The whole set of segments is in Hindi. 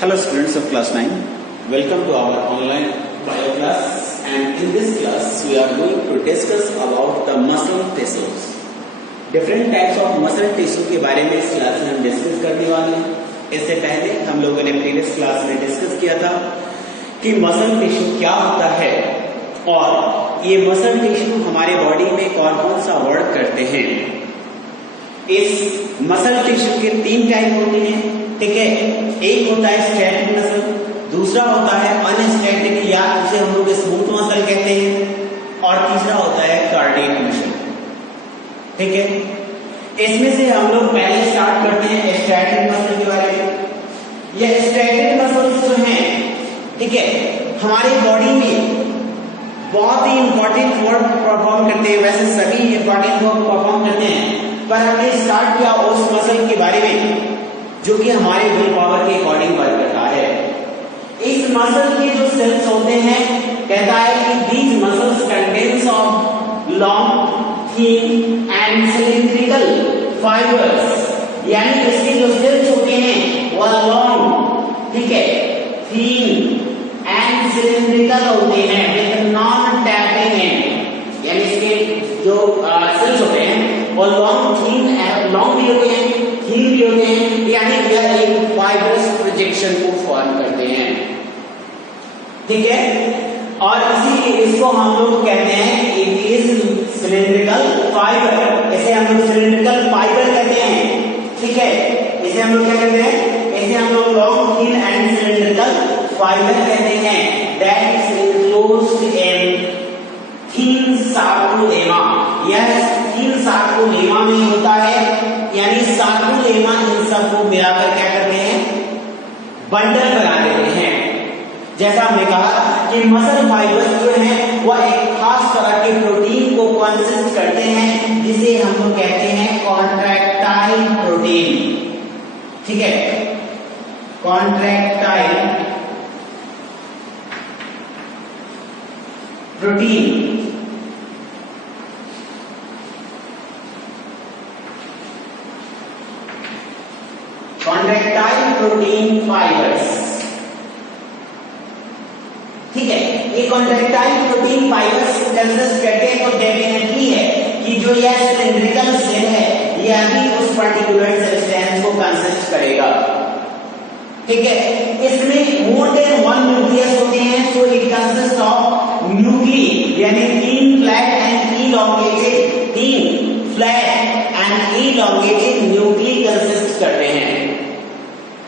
Hello students of class 9, welcome to our online bio class, and in this class we are going to discuss about the muscle tissues. Different types of muscle tissue के बारे में इस क्लास में हम डिस्कस करने वाले हैं। इससे पहले हम लोगों ने प्रीवियस क्लास में डिस्कस किया था कि मसल टिश्यू क्या होता है और ये मसल टिश्यू हमारे बॉडी में कौन कौन सा वर्क करते हैं। इस मसल टिश्यू के 3 टाइप होते हैं, ठीक है। एक होता है स्टैटिक मसल, दूसरा होता है अनस्टैटिक या जिसे हम लोग स्मूथ मसल कहते हैं, और तीसरा होता है कार्डियक मसल, ठीक है। इसमें से हम लोग पहले स्टार्ट करते हैं स्टैटिक मसल के बारे में। यह स्टैटिक मसल्स जो हैं, ठीक है, हमारी बॉडी में बहुत ही इंपॉर्टेंट वर्क परफॉर्म करते हैं। वैसे सभी इंपॉर्टेंट वर्क परफॉर्म करते हैं, पर हमने स्टार्ट किया उस मसल के बारे में जो कि हमारे विल पावर के अकॉर्डिंग वर्क करता है। इस मसल के जो सेल्स होते हैं, कहता है कि these muscles contains of long, thin and cylindrical fibres, यानी इसके जो सेल्स होते हैं वह लॉन्ग, ठीक है, थिन एंड सिलिंड्रिकल होते हैं विद नॉन टैपिंग एंड, यानी इसके जो सेल्स होते हैं वो लॉन्ग भी होते हैं, थिन भी होते हैं, यानी यह एक फाइब्रस प्रोजेक्शन को फॉर्म करते हैं, ठीक है। और इसीलिए इसको हम लोग कहते हैं इट इज सिलिंड्रिकल फाइबर। इसे हम लोग सिलिंड्रिकल फाइबर कहते हैं, ठीक है। इसे हम लोग क्या कहते हैं? इसे हम लोग long, thin and cylindrical fibre कहते हैं। That is enclosed in thin sarcolemma. यह थिन सार्कोलेमा में होता है, यानी सार्कोलेमा इन सबको मिलाकर क्या करते हैं? बंडल बना देते हैं। जैसा हमने कहा कि मसल फाइबर्स जो हैं वह एक खास तरह के प्रोटीन को कंसिस्ट करते हैं, जिसे हम लोग कहते हैं कॉन्ट्रैक्टाइल प्रोटीन, ठीक है, contractile protein. Contractile protein fibres, ठीक है। ये कॉन्ट्रैक्टाइल प्रोटीन फाइबर्स कंसिस्ट करते हैं, तो डेफिनेटली है कि जो यह सिलिंड्रिकल सेल है यह भी उस पर्टिकुलर सब्सटेंस को कंसिस्ट करेगा, ठीक है। इसमें मोर देन 1 न्यूक्लियस होते हैं, so it consist of nuclei, यानी 3 flat and elongated nuclei consist करते हैं,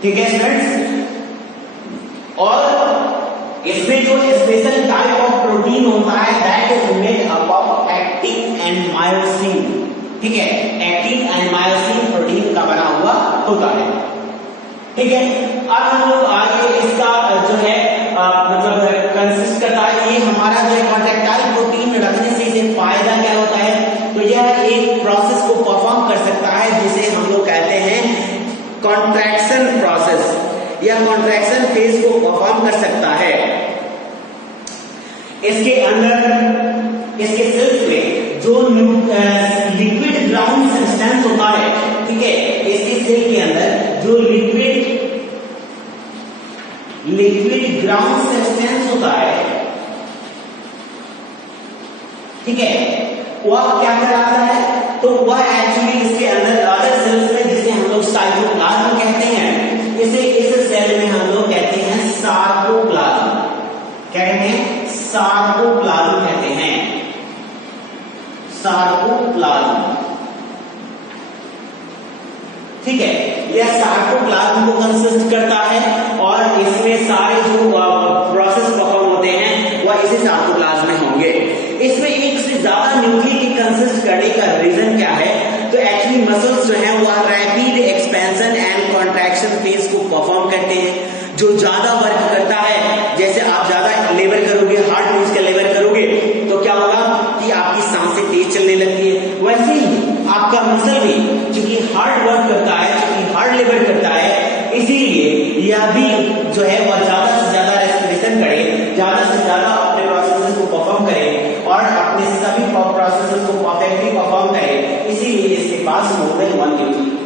ठीक है स्टूडेंट्स। और इसमें जो स्पेशल टाइप ऑफ प्रोटीन होता है that is made up of actin and myosin, ठीक है। एक्टिन एंड मायोसिन प्रोटीन का बना हुआ होता है, ठीक है। अब हम लोग आगे इसका जो है मतलब कंसिस्ट करता है, ये हमारा जो कॉन्ट्रैक्टाइल प्रोटीन रखने से इसे फायदा क्या होता है? तो यह एक प्रोसेस को परफॉर्म कर सकता है जिसे हम लोग कहते हैं कॉन्ट्रैक्शन प्रोसेस, या कॉन्ट्रैक्शन फेज को परफॉर्म कर सकता है। इसके अंदर इसके सेल्स में जो लिक्विड ग्राउंड सब्सटेंस होता है, ठीक है, इसके सेल के अंदर जो लिक्विड ग्राउंड सब्सटेंस होता है, ठीक है, वह क्या कराता है? तो वह एक्चुअली इसके अंदर अदर सेल्स में, जिसे हम लोग साइटोप्लाज्म कहते हैं, इसे इस सेल में हम लोग कहते हैं सार्कोप्लाज्म। क्या कहते हैं? सार्कोप्लाज्म कहते हैं, सार्कोप्लाज्म, ठीक है। यह सार्कोप्लाज्म को कंसिस्ट करता है और इसमें सारे जो प्रोसेस परफॉर्म होते हैं वह इसी सार्कोप्लाज्म में होंगे। इसमें एक से ज्यादा न्यूक्ली की कंसिस्ट करने का रीजन क्या है? तो एक्चुअली मसल्स जो हैं वह rapid expansion and contraction phase को परफॉर्म करते हैं। जो ज्यादा वर्क करता है, जैसे आप ज्यादा लेबर करोगे, हार्ड यूज का लेबर करोगे, तो क्या होगा कि आपकी सांसें तेज चलने लगती है। वैसे ही आपका मसल भी चूंकि हार्ड वर्क करता है, चूंकि हार्ड लेबर करता है, इसीलिए यह भी जो है वह ज्यादा से ज्यादा रेस्पिरेशन करे, ज्यादा से ज्यादा अपने प्रोसेसेस को परफॉर्म करे और अपने सभी प्रोसेसेस को परफेक्टली परफॉर्म करे। इसीलिए इसके पास मोर देन 1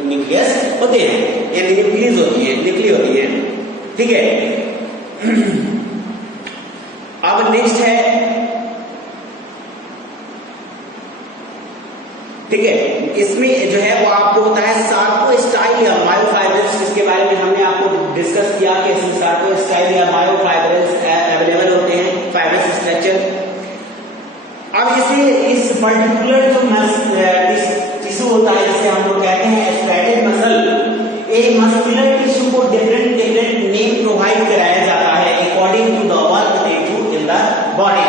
न्यूक्लियस होते हैं, यानी न्यूक्लियस होती है, न्यूक्ली होती है, ठीक है। अब नेक्स्ट है, ठीक है, इसमें जो है वो आपको होता है सार्कोस्टाइल या मायोफाइब्रस, जिसके बारे में हमने आपको डिस्कस किया कि इसमें सार्कोस्टाइल या मायोफाइब्रस अवेलेबल होते हैं, फाइब्रस स्ट्रक्चर। अब इसे इस पर्टिकुलर जो टिश्यू होता है जिसे हम लोग कहते हैं स्ट्रैटेड मसल, एक मस्कुलर टिश्यू को डिफरेंट नेम प्रोवाइड कराया जाता है according to the work they do in the body.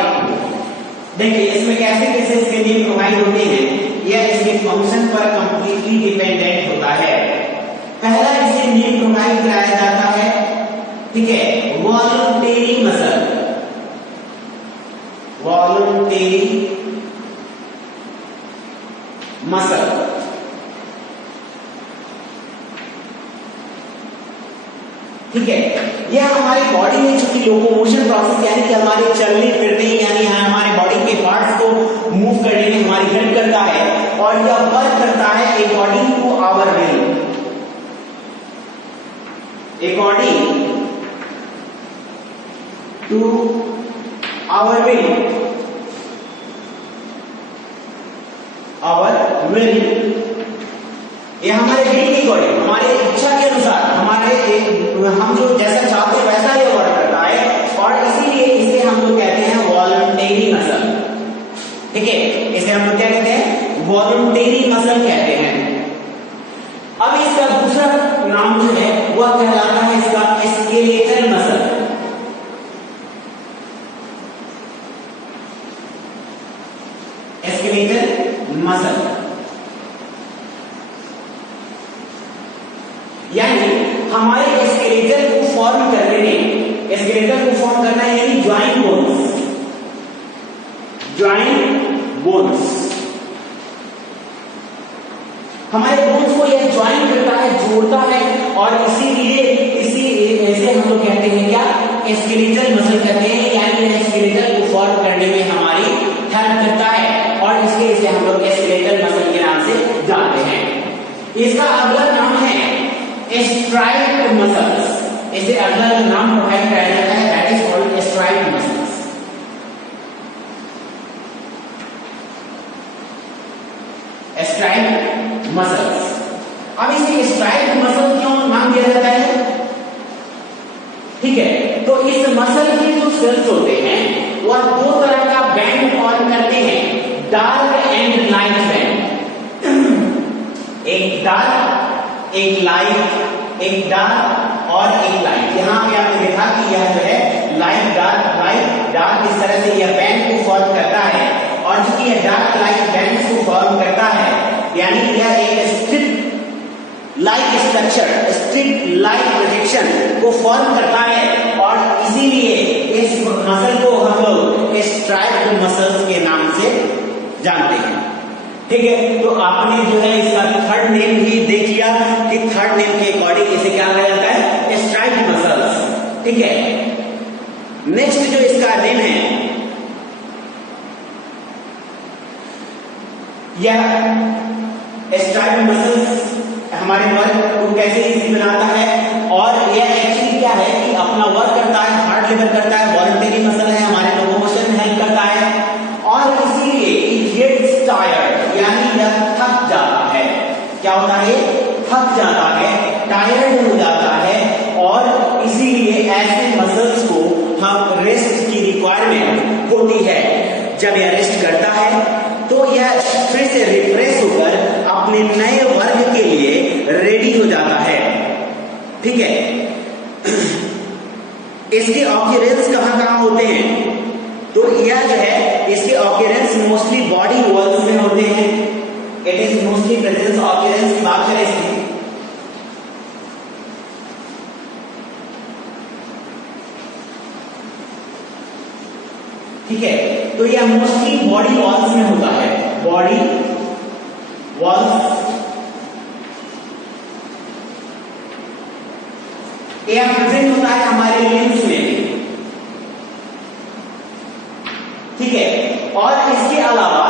देखिए इसमें कैसे कैसे इसके नेम प्रोवाइड होते हैं, यह इसके फंक्शन पर कंप्लीटली डिपेंडेंट होता है। पहला इसे नेम प्रोवाइड कराया जाता है, ठीक है, वॉलंटरी मसल, वॉलंटरी मसल। ठीक है, यह हमारी बॉडी में चूंकि लोकोमोशन प्रोसेस यानी कि हमारे चलने फिरने यानी हमारे बॉडी के पार्ट्स को मूव करने में हमारी हेल्प करता है और यह वर्क करता है according to our will, according to our will, our will. ये हमारे विल की अकॉर्डिंग, हमारे इच्छा के अनुसार, हमारे हम जो जैसा चाहते हैं वैसा ये वर्क करता है और इसीलिए इसे हम लोग कहते हैं वॉलंटरी मसल। ठीक है, इसे हम लोग क्या कहते हैं, वॉलंटरी मसल कहते हैं। अब इसका दूसरा नाम जो है वह कहलाता है इसका स्केलेटल मसल। स्केलेटल मसल यानी हमारे स्केलेटल को फॉर्म करने में, स्केलेटल को फॉर्म करना है यानी ज्वाइंट बोन्स, ज्वाइंट बोन्स, हमारे बोन्स को यह ज्वाइंट करता है, जोड़ता है और इसीलिए इसी ऐसे हम लोग कहते हैं क्या, स्केलेटल मसल कहते हैं। यानी यह स्केलेटल को फॉर्म करने में हमारी हेल्प करता है और इसलिए इसे हम लोग स्केलेटल मसल के नाम से जानते हैं। इसका अगला नाम है स्ट्राइप्ड मसल्स। इसे अगला नाम प्रोवाइड कराया जाता है, that is called striped muscles. Striped muscles. अब इसे स्ट्राइप्ड मसल क्यों नाम दिया जाता है, ठीक है, तो इस मसल के जो सेल्स होते हैं वह दो तरह का बैंड फॉर्म करते हैं, डार्क एंड लाइट बैंड। एक डार्क, एक लाइट, एक डार्क और एक लाइट। यहां पे आपने देखा कि यह जो है लाइट डार्क इस तरह से यह बैंड को फॉर्म करता है और चूंकि यह डार्क लाइट बैंड को फॉर्म करता है यानी यह एक strip like structure, strip like projection को फॉर्म करता है और इसीलिए इस मसल को हम लोग स्ट्राइप्ड मसल्स के नाम से जानते हैं। ठीक है, तो आपने जो है इसका थर्ड नेम भी देख लिया कि थर्ड नेम के अकॉर्डिंग इसे क्या कहा जाता है, स्ट्राइप्ड मसल्स। ठीक है, नेक्स्ट जो इसका नेम है यह स्ट्राइप्ड मसल्स हमारे वर्क को कैसे इजी बनाता है और यह एक्चुअली क्या है कि अपना वर्क करता है, हार्ड लेबर करता है, वॉलंटरी मसल है, हमारे लोकोमोशन में हेल्प करता है और इसीलिए इट गेट्स टायर्ड यानी यह थक जाता है। क्या होता है, थक जाता है, टायर्ड हो जाता है और इसीलिए ऐसे मसल्स को हम रेस्ट की रिक्वायरमेंट होती है। जब यह रेस्ट करता है तो यह फिर से रिफ्रेश होकर अपने नए वर्क के लिए रेडी हो जाता है। ठीक है, इसके ऑक्यूरेंस कहां होते हैं, तो यह जो है इसके ऑक्यूरेंस मोस्टली बॉडी वॉल्स में होते हैं। It is mostly presence occurrence की बात करें इसकी, ठीक है, तो यह मोस्टली बॉडी वॉल्स में होता है, बॉडी वॉल्स। यह प्रेजेंट होता है हमारे लिम्स में। ठीक है, और इसके अलावा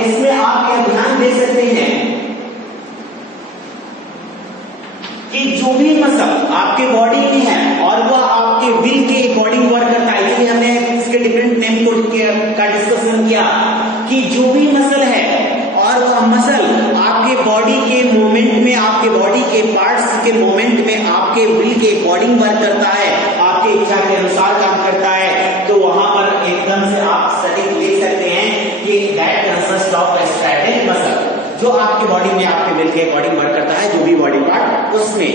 इसमें आप यह ध्यान दे सकते हैं कि जो भी मसल आपके बॉडी में है और वह अकॉर्डिंग वर्क करता है, आपकी इच्छा के अनुसार काम करता है, तो वहां पर एकदम से आप सटीक लिख सकते हैं कि that consist of strategic muscle, जो आपके बॉडी में आपके विल के अकॉर्डिंग वर्क करता है, जो भी बॉडी पार्ट उसमें।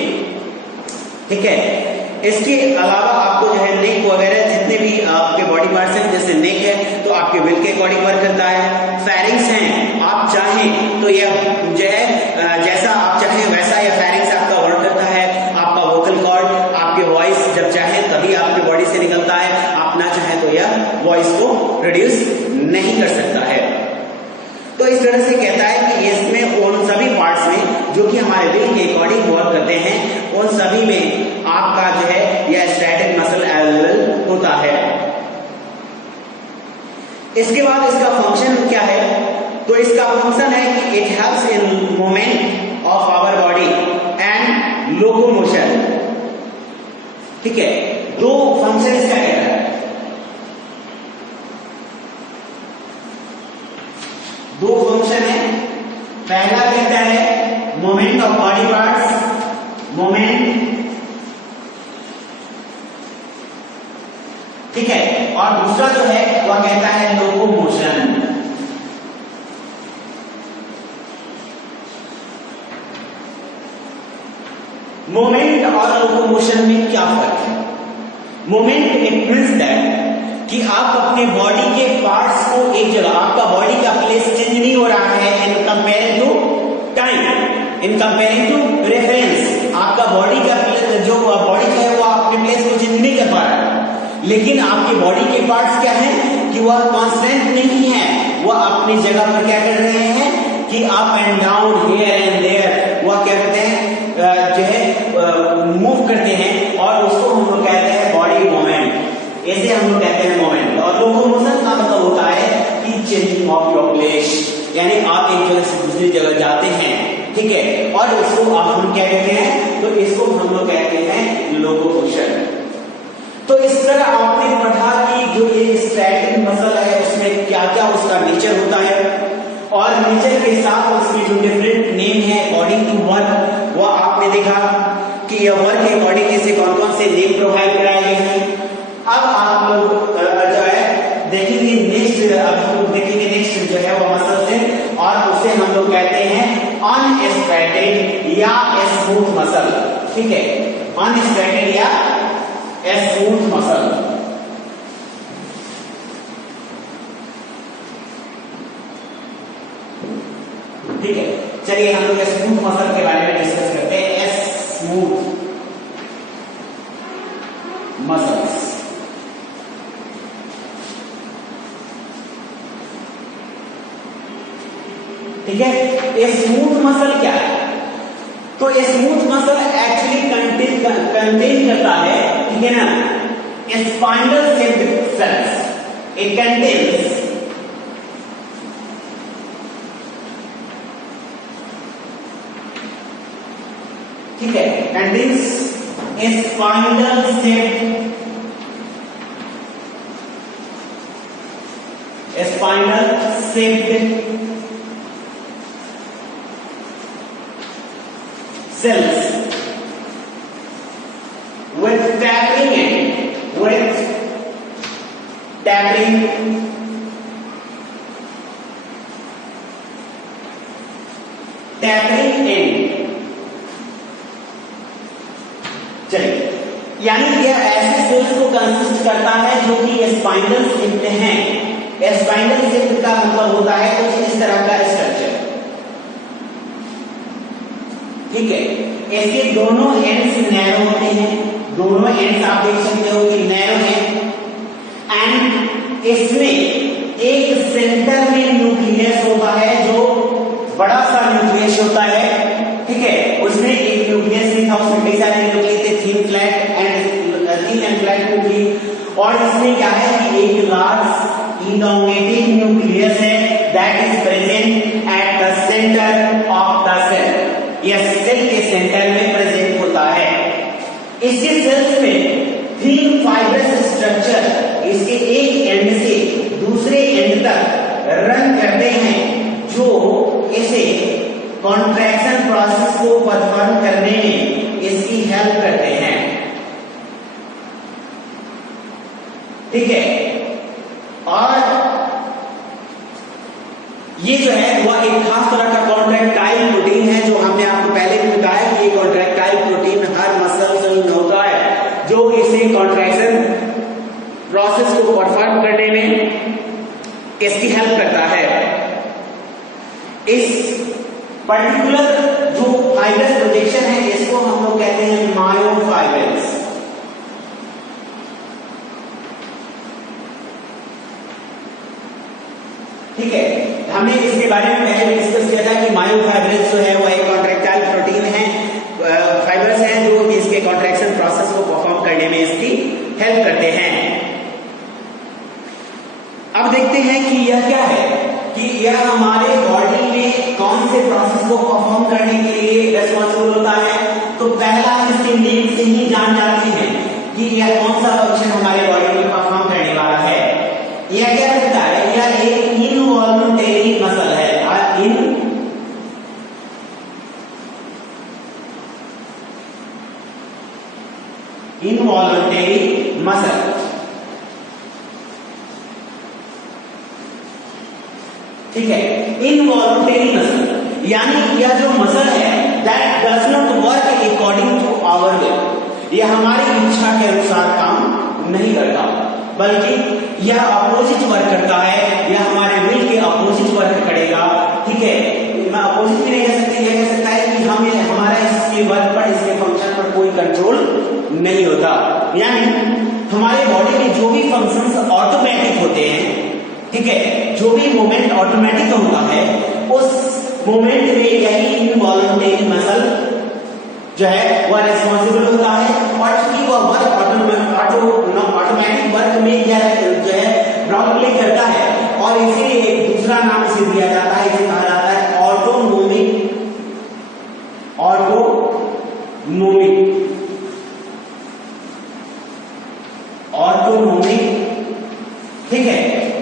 ठीक है, इसके अलावा आपको जो है नेक वगैरह जितने भी आपके बॉडी पार्ट्स हैं, जैसे नेक है तो आपके विल के अकॉर्डिंग वर्क करता है, फेरिंग्स हैं, आप चाहें तो यह जो है जैसा आप चाहें वैसा यह फेरिंग्स आपका वर्क करता है, आपका वोकल कॉर्ड, आपके वॉइस जब चाहे तभी आपके बॉडी से निकलता है, आप ना चाहे तो यह वॉइस को प्रोड्यूस नहीं कर सकता है। तो इस तरह से कहता है कि इसमें उन सभी पार्ट्स में जो कि हमारे विल के अकॉर्डिंग वर्क करते हैं, उन सभी में आपका जो है यह स्टैटिक मसल अवेलेबल होता है। इसके बाद इसका फंक्शन क्या है, तो इसका फंक्शन है कि it helps in movement of our body and locomotion. ठीक है, दो फंक्शन इसका कहता है, दो फंक्शन है। पहला कहता है movement of body parts, movement, ठीक है, और दूसरा जो है वह कहता है लोकोमोशन। मूवमेंट और लोकोमोशन में क्या फर्क है? मूवमेंट इट मींस दैट कि आप अपने बॉडी के पार्ट्स को एक जगह, आपका बॉडी का प्लेस चेंज नहीं हो रहा है in comparing to time, in comparing to reference, आपका बॉडी का जो बॉडी है वो अपने प्लेस को चेंज नहीं कर पा रहा है, लेकिन आपके बॉडी के पार्ट्स क्या है कि वह कांस्टेंट नहीं है, वह अपनी जगह पर क्या कर रहे हैं कि up and down, here and there, वह क्या करते हैं जो है मूव करते हैं, और उसको हम लोग कहते हैं बॉडी मूवमेंट, ऐसे हम लोग कहते हैं मूवमेंट। और लोकोमोशन का मतलब होता है कि चेंजिंग ऑफ योर प्लेस, यानी आप एक जगह से दूसरी जगह जाते हैं, ठीक है, और इसको आप हम क्या कहते हैं, तो इसको हम लोग कहते हैं लोकोमोशन। तो इस तरह आपने पढ़ा कि जो ये स्टैटिक मसल है उसमें क्या क्या उसका नेचर होता है, और नेचर के साथ उसके जो डिफरेंट नेम है अकॉर्डिंग टू वर्क, वो आपने देखा कि यह वर्क के अकॉर्डिंग इसे कौन कौन से नेम प्रोवाइड कराए गए हैं। अब आप लोग जो है देखेंगे नेक्स्ट, अब हम लोग देखेंगे नेक्स्ट जो है वो मसल से, और उसे हम लोग कहते हैं अनस्ट्रैटेड या स्मूथ मसल। ठीक है, अनस्ट्रैटेड या स्मूथ मसल। ठीक है, चलिए हम लोग स्मूथ मसल के बारे में डिस्कस करते हैं। स्मूथ मसल्स, ठीक है, स्मूथ मसल क्या है? तो स्मूथ मसल एक्चुअली कंटेन करता है, ठीक है ना, spinal shaped cells. It contains ठीक है, contains spinal shaped cells with tapering end, with tapering end। चलिए, यानी यह ऐसे सेल्स को कंसिस्ट करता है जो कि स्पाइनल शेप्ड हैं। स्पाइनल शेप्ड का मतलब होता है कुछ इस तरह का स्ट्रक्चर। ठीक है, इसके दोनों एंड्स नैरो होते हैं, दोनों एंड्स आप देख सकते हो कि नैरो है, एंड इसमें एक सेंटर में न्यूक्लियस होता है, जो बड़ा सा न्यूक्लियस होता है। ठीक है, उसमें एक न्यूक्लियस नहीं था, उसमें कई सारे न्यूक्लियस थे, थिन एंड फ्लैट न्यूक्लियस। और इसमें क्या है कि एक लार्ज इनोवेटिव न्यूक्लियस है that is present at the centre of the cell. यह सेल के सेंटर में प्रेजेंट होता है। इसके सेल्स में थिन फाइब्रस स्ट्रक्चर इसके एक एंड से दूसरे एंड तक रन करते हैं, जो इसे कॉन्ट्रैक्शन प्रोसेस को परफॉर्म करने में इसकी हेल्प करते हैं। ठीक है। और ये जो है वह एक खास तरह का कॉन्ट्रैक्टाइल प्रोटीन है, जो हमने आपको पहले भी बताया कि ये कॉन्ट्रैक्टाइल प्रोटीन हर मसल में होता है, जो इसे कॉन्ट्रैक्शन प्रोसेस को परफॉर्म करने में इसकी हेल्प करता है। इस पर्टिकुलर जो फाइब्रस प्रोजेक्शन है इसको हम लोग कहते हैं मायोफाइब्रस। ठीक है, हमने इसके बारे में पहले भी डिस्कस किया था कि मायोफाइब्रस जो है वो एक कॉन्ट्रैक्टाइल प्रोटीन है, फाइब्रस है जो इसके कॉन्ट्रैक्शन प्रोसेस को परफॉर्म करने में इसकी हेल्प करते हैं। अब देखते हैं कि यह क्या है, कि यह हमारे बॉडी में कौन से प्रोसेस को परफॉर्म करने के लिए रेस्पॉन्सिबल होता है। तो पहला इसके नेम से ही जान जाती है कि यह कौन सा फंक्शन हमारे बॉडी में परफॉर्म करने वाला है। यह क्या करता है, यह एक इनवॉल्यूंटरी मसल है। इनवॉल्यूंटरी मसल, ठीक है, इनवॉल्यूंटरी मसल यानी यह जो मसल है that does not work according to our will, यह हमारी इच्छा के अनुसार काम नहीं करता, बल्कि यह अपोजिट वर्क करता है, यह हमारे विल के अपोजिट वर्क करेगा। ठीक है, मैं अपोजिट भी नहीं कह सकते, यह कह सकता है कि हमें हमारा इसके वर्क पर, इसके फंक्शन पर कोई कंट्रोल नहीं होता। यानी हमारे बॉडी में जो भी फंक्शंस ऑटोमेटिक होते हैं, ठीक है, जो भी मूवमेंट ऑटोमेटिक होता है उस मूवमेंट में यही इनवॉल्यूंटरी मसल जो है वह रेस्पॉन्सिबल होता है। और चूंकि वह वर्क ऑटोमेटिक वर्क में यह जो है रोल प्ले करता है, और इसीलिए एक दूसरा नाम इसे दिया जाता है, इसे कहा जाता है ऑटोनोमिक। ठीक है,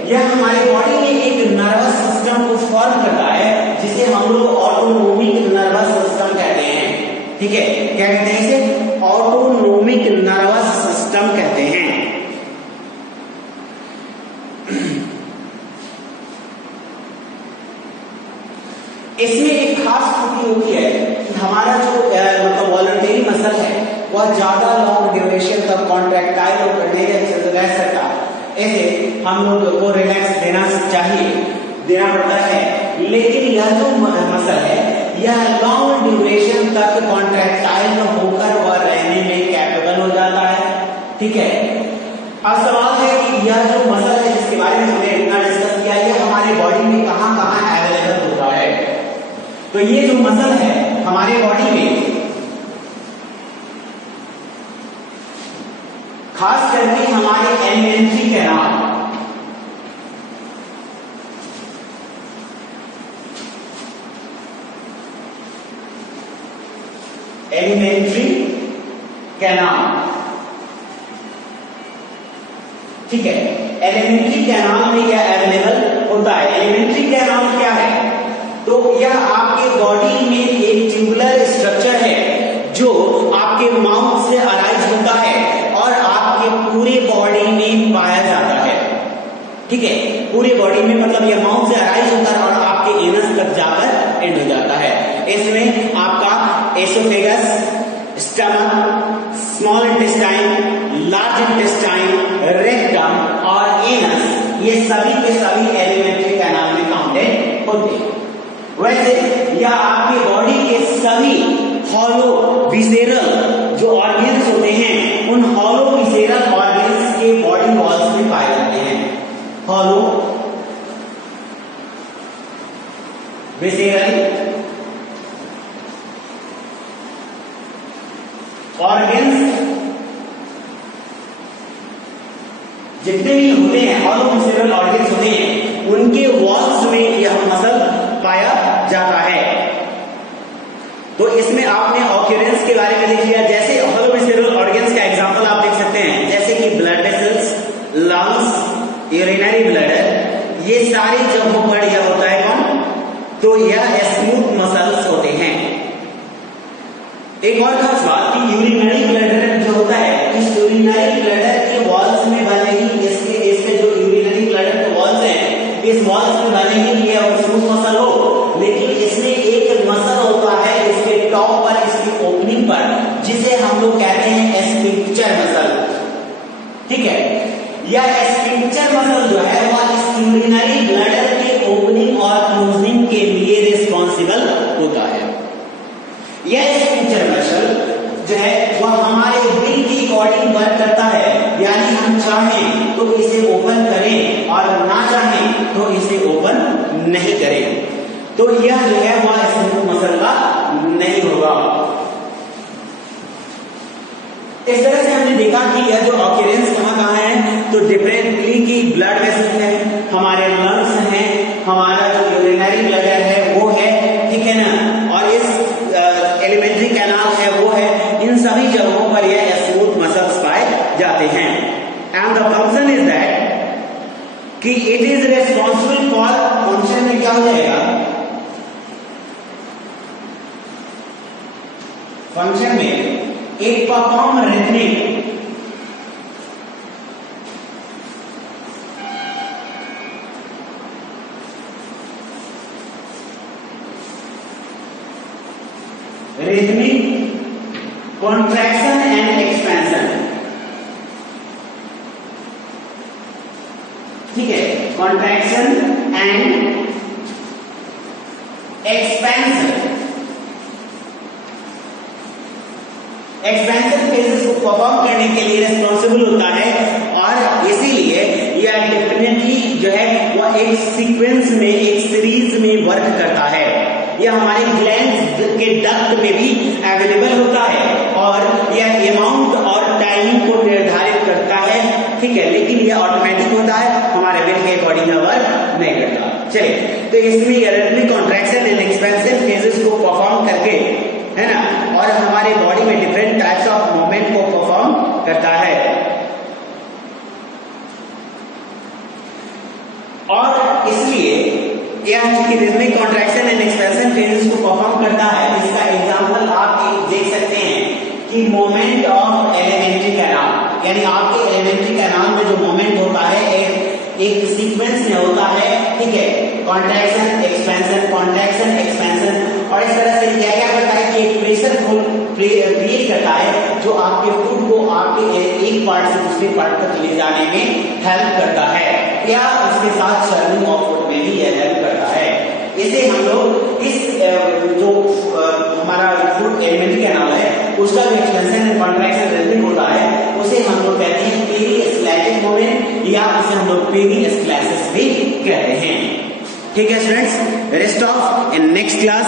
यह हमारे बॉडी में एक नर्वस सिस्टम को फॉर्म करता है, जिसे हम लोग ऑटोनोमिक नर्वस सिस्टम कहते हैं। ठीक है, क्या कहते हैं इसे? ऑटोनोमिक नर्वस सिस्टम कहते हैं। इसमें एक खास खूबी होती है कि हमारा जो मतलब वॉलंटरी मसल है वह ज्यादा लॉन्ग ड्यूरेशन तक कॉन्ट्रैक्टाइल और रह सकता है। ऐसे हम लोग को रिलैक्स देना पड़ता है, लेकिन यह जो मसल है यह लॉन्ग ड्यूरेशन तक कॉन्ट्रैक्टाइल होकर वह रहने में कैपेबल हो जाता है। ठीक है, अब सवाल है कि यह जो मसल है जिसके बारे में हमने इतना डिस्कस किया, यह हमारे बॉडी में कहां कहां अवेलेबल होता है। तो ये जो मसल है हमारे बॉडी में खास करके हमारे एलिमेंट्री कैनाल, ठीक है, एलिमेंट्री कैनाल में यह अवेलेबल होता है। एलिमेंट्री कैनाल क्या है? तो यह आपके बॉडी में एक ट्यूबुलर स्ट्रक्चर है जो आपके माउथ से अराइज होता है और आपके पूरे बॉडी में पाया जाता है। ठीक है, पूरे बॉडी में मतलब यह माउथ से अराइज होता है और आपके एनस तक जाकर एंड हो जाता है। इसमें आपका oesophagus, stomach, small intestine, large intestine, rectum और एनस, ये सभी के सभी एलिमेंट्री कैनाल में काउंटेड होते हैं। वैसे यह आपके बॉडी के सभी हॉलो विसेरल जो ऑर्गन्स होते हैं, उन हॉलो विसेरल ऑर्गन्स के बॉडी वॉल्स में पाए जाते हैं। हॉलो विसेरल ऑर्गन्स जितने भी होते हैं, हॉलो विसेरल ऑर्गन्स होते हैं, उनके वॉल्स में यह मसल पाया जाता है। तो इसमें आपने ऑक्यूरेंस के बारे में देख लिया। जैसे हॉलो विसेरल ऑर्गन्स का एग्जांपल आप देख सकते हैं, जैसे कि blood vessels, lungs, urinary bladder, ये सारी जगहों पर यह होता है कौन? तो यह स्मूथ मसल्स होते हैं। एक और खास बात कि यूरिनरी ब्लडर जो होता है, इस यूरिनरी ब्लडर के वॉल्स में भले ही या स्फिंक्टर मसल जो है वह यूरिनरी ब्लैडर के ओपनिंग और क्लोजिंग के लिए रिस्पॉन्सिबल होता है। यह स्फिंक्टर मसल जो है वह हमारे विल के अकॉर्डिंग वर्क करता है, यानी हम चाहें तो इसे ओपन करें और ना चाहें तो इसे ओपन नहीं करें, तो यह जो है वह स्मूथ मसल का नहीं होगा। इस तरह से हमने देखा कि यह जो ऑक्यूरेंस कहाँ है, तो डिफरेंटली की ब्लड वेसल्स है, हमारे लंग्स हैं, हमारा जो यूरिनरी ब्लैडर है वो है, ठीक है ना, और इस एलिमेंट्री कैनाल है वो है, इन सभी जगहों पर यह स्मूथ मसल्स पाए जाते हैं। And the function is that कि it is responsible for, function में क्या हो जाएगा, फंक्शन में एक perform rhythmic contraction and expansion, ठीक है, contraction and expansion, expansion phases को परफॉर्म करने के लिए रिस्पॉन्सिबल होता है, और इसीलिए यह डेफिनेटली जो है वह एक सीक्वेंस में, एक सीरीज में वर्क करता है। यह हमारे ग्लैंड्स के डक्ट में भी अवेलेबल होता है और यह अमाउंट और टाइमिंग को निर्धारित करता है, ठीक है, लेकिन यह ऑटोमेटिक होता है, हमारे विल के अकॉर्डिंग वर्क नहीं करता। चलिए, तो इसमें rhythmic contraction and expansion phases को परफॉर्म करके, है ना, और हमारे बॉडी में डिफरेंट टाइप्स ऑफ मूवमेंट को परफॉर्म करता है। और इसलिए यह कि rhythmic contraction and expansion phases को परफॉर्म करता है, इसका एग्जांपल आप देख सकते हैं कि मोमेंट ऑफ एलिमेंट्री कैनाल, यानी आपके एलिमेंट्री कैनाल में जो मोमेंट होता है एक सीक्वेंस में होता है, ठीक है, कॉन्ट्रैक्शन एक्सपेंशन, कॉन्ट्रैक्शन एक्सपेंशन, और इस तरह से क्या क्या करता है कि एक प्रेशर क्रिएट करता है जो आपके फूड को आपके एक पार्ट से दूसरे पार्ट तक ले जाने में हेल्प करता है, या उसके साथ शर्निंग ऑफ फूड में भी यह हेल्प करता है। इसे हम लोग इस जो हमारा फूड एलिमेंट्री कैनाल है उसका जो एक्सपेंशन एंड कॉन्ट्रैक्शन रिथमिक होता है उसे हम लोग कहते हैं पेरिस्टैटिक मूवमेंट, या उसे हम लोग पेरिस्टैसिस भी कहते हैं। ठीक है students, rest of in next class.